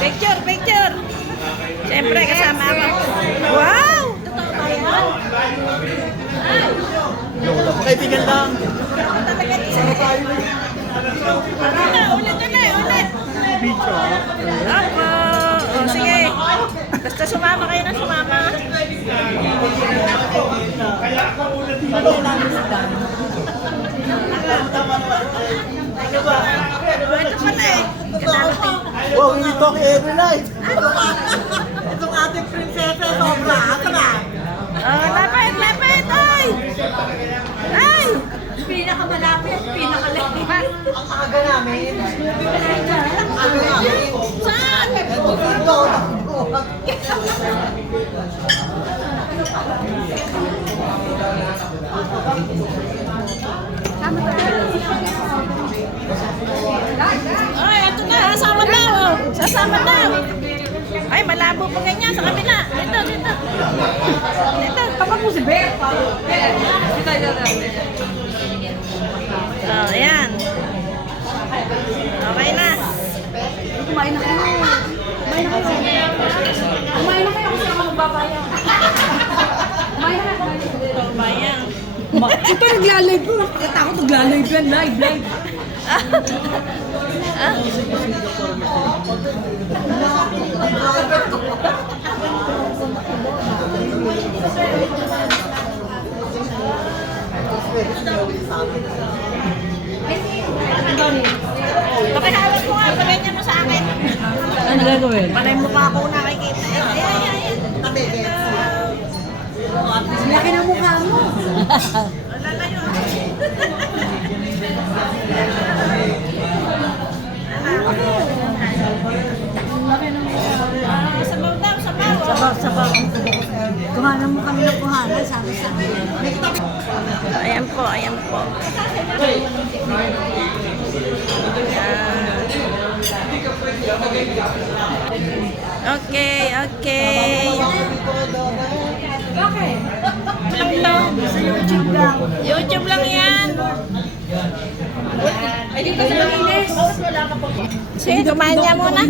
Picture, picture. Siyempre, kasama ako. Wow! Totoo ba yan? Kaibigan lang. Talaga ulit, ulit. Video. Ako. O, sige. Basta sumama kayo na sumama. Ito pala eh. Wow, we talk every night. Itong ating prinsesa, sobra. Ako na. Oh, lapit, lapit. Ay! Ay! Pinakamalapit, pinakalakihan. Ang aga namin. Ang aga namin. Saan? Dito. Ay, ito na. Sasama daw. Oh. Sasama daw. Ay, malabo pa ganyan sa kabila. Dito, dito. Dito. Kapag mo si Beth. Oh, ayan. Okay na. Kumain na kayo. Kumain na kayo. Kumain na kayo kasi ako magbabayan. Kumain na kayo. Ito ba yan? Ito nagla-live ko. Nakakita ako nagla-live yan. Live. Pakihawak mo nga. Paganyan mo sa akin. Ano gagawin? Panay mukha ko nakikita. Ayan, ayan, ayan. Laki ng mukha mo. Lalayo. Sabaw daw, sabaw. Sabaw. Kuhanan mo kami ng kuhanan, sabi sa akin. Ayan po, ayan po. Ayan. Okay, okay. Bakit? Sa YouTube lang. YouTube lang yan. Ay, dito sa Linis. Sige, kumain niya muna.